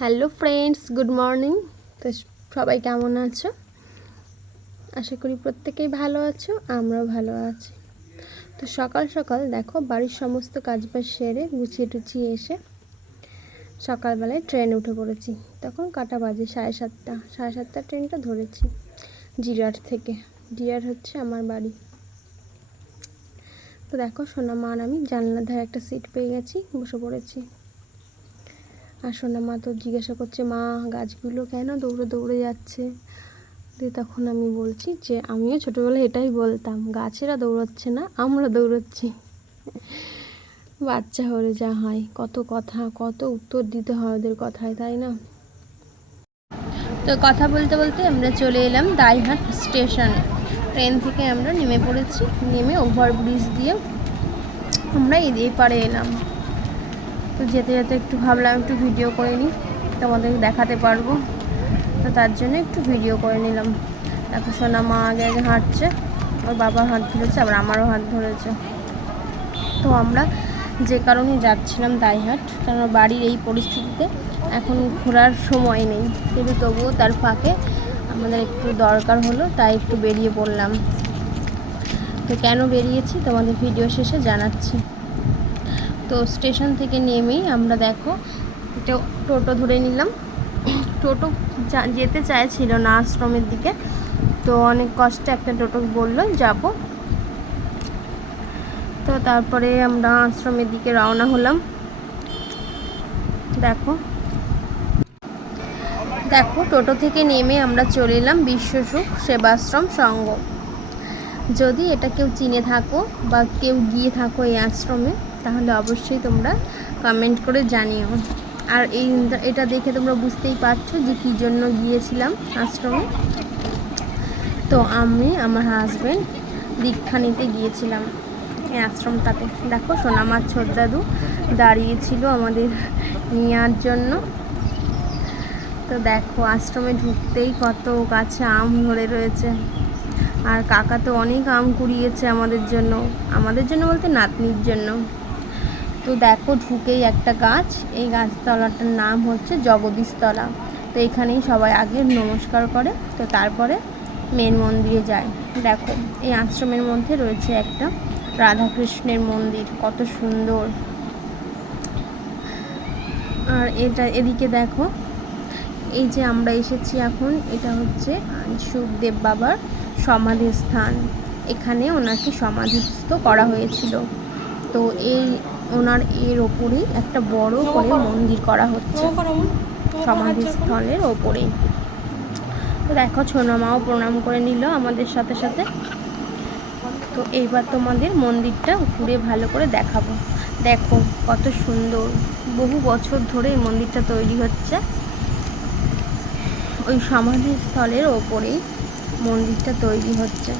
Hello friends, good morning. তো সবাই কেমন আছো? আশা করি প্রত্যেকেই ভালো আছো, আমরাও ভালো আছি। তো সকাল সকাল দেখো বাড়ির সমস্ত কাজবাজ সেরে গুছিয়ে টুছিয়ে এসে সকালবেলায় ট্রেনে উঠে পড়েছি। তখন কটা বাজে? 7:30। 7:30 ট্রেনটা ধরেছি জিরাট থেকে। জিরাট হচ্ছে আমার বাড়ি। তো দেখো সোনা মা আর আমি জানলার ধারে একটা সিট পেয়ে গেছি, বসে পড়েছি। আর সোনা মা তো জিজ্ঞাসা করছে, মা গাছগুলো কেন দৌড়ে দৌড়ে যাচ্ছে? দিয়ে তখন আমি বলছি যে আমিও ছোটোবেলায় এটাই বলতাম, গাছেরা দৌড়াচ্ছে না, আমরা দৌড়চ্ছি। বাচ্চা হলে যা হয়, কত কথা, কত উত্তর দিতে হয় ওদের কথায়, তাই না? তো কথা বলতে বলতে আমরা চলে এলাম দাইহাট স্টেশন। ট্রেন থেকে আমরা নেমে পড়েছি, নেমে ওভারব্রিজ দিয়ে আমরা এই পারে এলাম। তো যেতে যেতে একটু ভাবলাম একটু ভিডিও করে নিই, তোমাদের দেখাতে পারবো, তো তার জন্য একটু ভিডিও করে নিলাম। দেখো সোনা মা আগে আগে হাঁটছে, ওর বাবার হাত ধরেছে, আবার আমারও হাত ধরেছে। তো আমরা যে কারণে যাচ্ছিলাম দাইহাট, কারণ বাড়ির এই পরিস্থিতিতে এখন ঘোরার সময় নেই, কিন্তু তবুও তার ফাঁকে আমাদের একটু দরকার হলো, তাই একটু বেরিয়ে পড়লাম। তো কেন বেরিয়েছি তোমাদের ভিডিও শেষে জানাচ্ছি। তো স্টেশন থেকে নেমেই আমরা দেখো একটা টোটো ধরে নিলাম। টোটো যেতে চাইছিল না আশ্রমের দিকে, তো অনেক কষ্টে একটা টোটো বললো যাব। তো তারপরে আমরা আশ্রমের দিকে রওনা হলাম। দেখো দেখো টোটো থেকে নেমে আমরা চলে এলাম বিশ্বসুখ সেবাশ্রম সংঘ। যদি এটা কেউ চিনে থাকো বা কেউ গিয়ে থাকো এই আশ্রমে, তাহলে অবশ্যই তোমরা কমেন্ট করে জানিও। আর এটা দেখে তোমরা বুঝতেই পারছো যে কী জন্য গিয়েছিলাম আশ্রমে। তো আমি আমার হাজব্যান্ড দীক্ষা নিতে গিয়েছিলাম এই আশ্রমটাতে। দেখো সোনামার ছোট দাদু দাঁড়িয়েছিল আমাদের নেওয়ার জন্য। তো দেখো আশ্রমে ঢুকতেই কত গাছে আম ধরে রয়েছে, আর কাকা তো অনেক আম কুড়িয়েছে আমাদের জন্য বলতে নাতনির জন্য। তো দেখো ঢুকেই একটা গাছ, এই গাছতলাটার নাম হচ্ছে জগদীশতলা। তো এখানেই সবাই আগে নমস্কার করে, তো তারপরে মেন মন্দিরে যায়। দেখো এই আশ্রমের মধ্যে রয়েছে একটা রাধাকৃষ্ণের মন্দির, কত সুন্দর। আর এদিকে দেখো এই যে আমরা এসেছি এখন, এটা হচ্ছে সুখদেব বাবার সমাধিস্থান। এখানে ওনাকে সমাধিস্থ করা হয়েছিল। তো ওনার ওপরেই একটা বড় করে মন্দির করা হচ্ছে সমাধিস্থলের ওপরেই। তো দেখো সোনামাও প্রণাম করে নিল আমাদের সাথে সাথে। তো এইবার তোমাদের মন্দিরটা ঘুরে ভালো করে দেখাবো। দেখো কত সুন্দর, বহু বছর ধরে এই মন্দিরটা তৈরি হচ্ছে। ওই সমাধিস্থলের ওপরেই মন্দিরটা তৈরি হচ্ছে।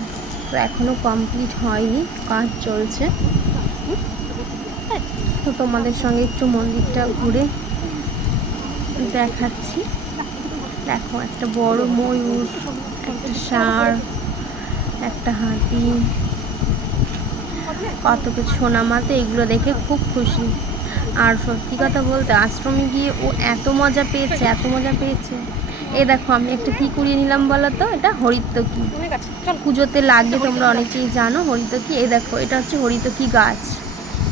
তো এখনও কমপ্লিট হয়নি, কাজ চলছে। তো তোমাদের সঙ্গে একটু মন্দিরটা ঘুরে দেখাচ্ছি। দেখো একটা বড় ময়ূর, একটা ষাঁড়, একটা হাতি, কত কিছু। সোনামাতে এগুলো দেখে খুব খুশি। আর সত্যি কথা বলতে আশ্রমে গিয়ে ও এত মজা পেয়েছে। এই দেখো আমি একটা কি কুড়িয়ে নিলাম বলো তো, এটা হরিতকি। পুজোতে লাগে, তোমরা অনেকেই জানো হরিতকি। এই দেখো এটা হচ্ছে হরিতকি গাছ,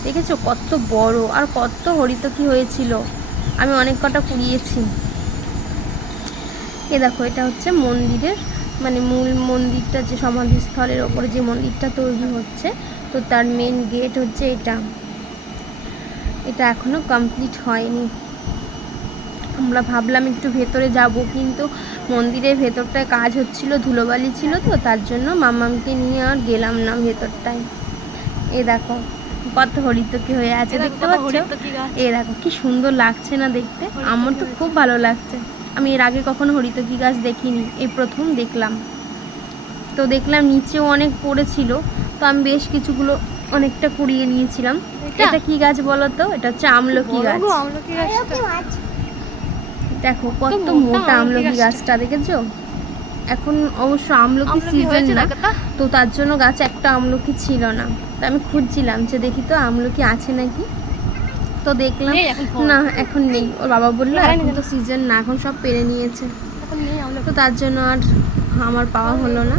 দেখেছো কত বড়, আর কত হরিতকি হয়েছিল। আমি অনেক কটা কুড়িয়েছি। এ দেখো এটা হচ্ছে মন্দিরের মূল মন্দিরটা, যে সমাধিস্থলের ওপরে যে মন্দিরটা তৈরি হচ্ছে, তো তার মেন গেট হচ্ছে এটা এখনো কমপ্লিট হয়নি। আমরা ভাবলাম একটু ভেতরে যাব, কিন্তু মন্দিরের ভেতরটায় কাজ হচ্ছিল, ধুলোবালি ছিল, তো তার জন্য মামামকে নিয়ে আর গেলাম না ভেতরটায়। এ দেখো কত হরিতকি হয়ে আছে, দেখতে পাচ্ছ? এ দেখো কি সুন্দর লাগছে না দেখতে? আমার তো খুব ভালো লাগছে। আমি এর আগে কখনো হরিতকি গাছ দেখিনি, এই প্রথম দেখলাম। তো দেখলাম নিচেও অনেক পড়েছিল, তো আমি বেশ কিছুগুলো অনেকটা কুড়িয়ে নিয়েছিলাম। এটা কি গাছ বলো তো? এটা হচ্ছে আমলকি গাছ। দেখো কত মোটা আমলকি গাছটা, দেখেছো? এখন অবশ্য আমলকি সিজন না, তো তার জন্য গাছে একটা আমলকি ছিল না। তো আমি খুঁজছিলাম যে দেখি তো আমলকি আছে নাকি। তো দেখলাম না এখন নেই, ওর বাবা বললো এখন তো সিজন না, এখন সব পেরে নিয়েছে, তো তার জন্য আর আমার পাওয়া হলো না।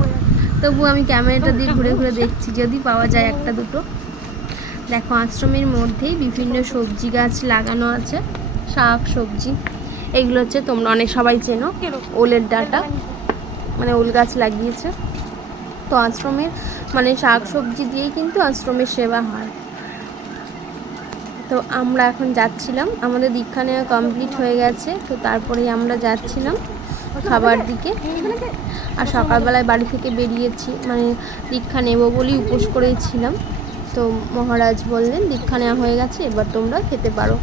তবু আমি ক্যামেরাটা দিয়ে ঘুরে ঘুরে দেখছি যদি পাওয়া যায় একটা দুটো। দেখো আশ্রমের মধ্যেই বিভিন্ন সবজি গাছ লাগানো আছে, শাক সবজি। এইগুলো হচ্ছে তোমরা অনেক সবাই চেনো ওলের ডাঁটা, মানে ওল গাছ লাগিয়েছে। তো আশ্রমের মানে শাক সবজি দিয়েই কিন্তু আশ্রমের সেবা হয়। তো আমরা এখন যাচ্ছিলাম, আমাদের দীক্ষা নেওয়া কমপ্লিট হয়ে গেছে, তো তারপরেই আমরা যাচ্ছিলাম খাবার দিকে। আর সকালবেলায় বাড়ি থেকে বেরিয়েছি, মানে দীক্ষা নেব বলেই উপোস করেছিলাম। তো মহারাজ বললেন দীক্ষা নেওয়া হয়ে গেছে, এবার তোমরা খেতে পারো।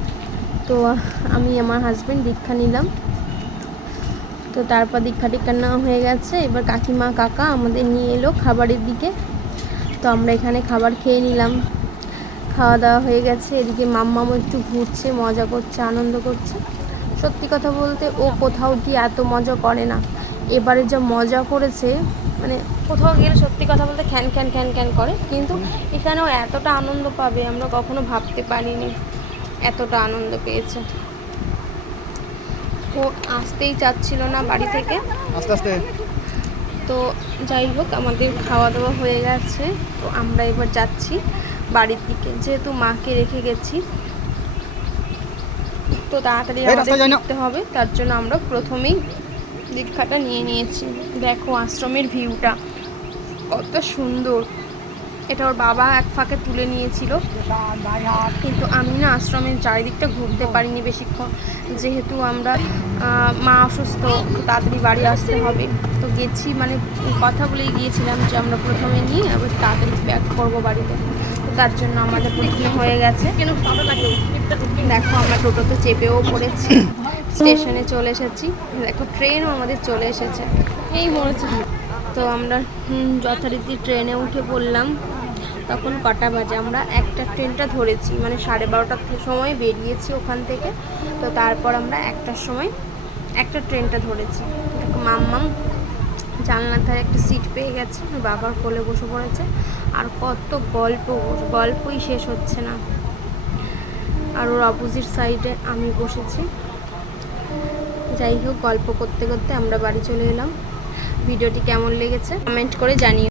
তো আমি আমার হাজব্যান্ড দীক্ষা নিলাম। তো তারপর দীক্ষা টিক্ষা নেওয়া হয়ে গেছে, এবার কাকিমা কাকা আমাদের নিয়ে এলো খাবারের দিকে। তো আমরা এখানে খাবার খেয়ে নিলাম, খাওয়া দাওয়া হয়ে গেছে। এদিকে মাম্মামও একটু ঘুরছে, মজা করছে, আনন্দ করছে। সত্যি কথা বলতে ও কোথাও গিয়ে এত মজা করে না, এবারে যা মজা করেছে, মানে কোথাও গেলে সত্যি কথা বলতে খ্যান খ্যান খ্যান খ্যান করে, কিন্তু এখানেও এতটা আনন্দ পাবে আমরা কখনো ভাবতে পারিনি, এতটা আনন্দ পেয়েছে। ও আসতেই চাচ্ছিল না বাড়ি থেকে, আস্তে আস্তে। তো যাই হোক আমাদের খাওয়া দাওয়া হয়ে গেছে, তো আমরা এবার যাচ্ছি বাড়ির দিকে, যেহেতু মাকে রেখে গেছি তো তাড়াতাড়ি আমাদের ফিরতে হবে, তার জন্য আমরা প্রথমেই দীক্ষাটা নিয়ে নিয়েছি। দেখো আশ্রমের ভিউটা কত সুন্দর, এটা ওর বাবা এক ফাঁকে তুলে নিয়েছিল, কিন্তু আমি না আশ্রমের চারিদিকটা ঘুরতে পারিনি বেশিক্ষণ, যেহেতু আমরা মা অসুস্থ, তাড়াতাড়ি বাড়ি আসতে হবে। তো গেছি মানে কথা বলেই গিয়েছিলাম যে আমরা প্রথমে নিয়ে আবার তাড়াতাড়ি ব্যাক করবো বাড়িতে, তো তার জন্য আমাদের প্রথমে হয়ে গেছে। দেখো আমরা টোটোতে চেপেও পড়েছি, স্টেশনে চলে এসেছি। দেখো ট্রেনও আমাদের চলে এসেছে, এই মরেছে। তো আমরা যথারীতি ট্রেনে উঠে পড়লাম। তখন কটা বাজে, আমরা একটা ট্রেনটা ধরেছি, মানে 12:30টার সময় বেরিয়েছি ওখান থেকে। তো তারপর আমরা 1টার সময় একটা ট্রেনটা ধরেছি। মাম্মাম জানলার ধারে একটা সিট পেয়ে গেছে, বাবার কোলে বসে পড়েছে, আর কত গল্পই শেষ হচ্ছে না। আর ওর অপোজিট সাইডে আমি বসেছি। যাই হোক গল্প করতে করতে আমরা বাড়ি চলে এলাম। ভিডিওটি কেমন লেগেছে কমেন্ট করে জানিও।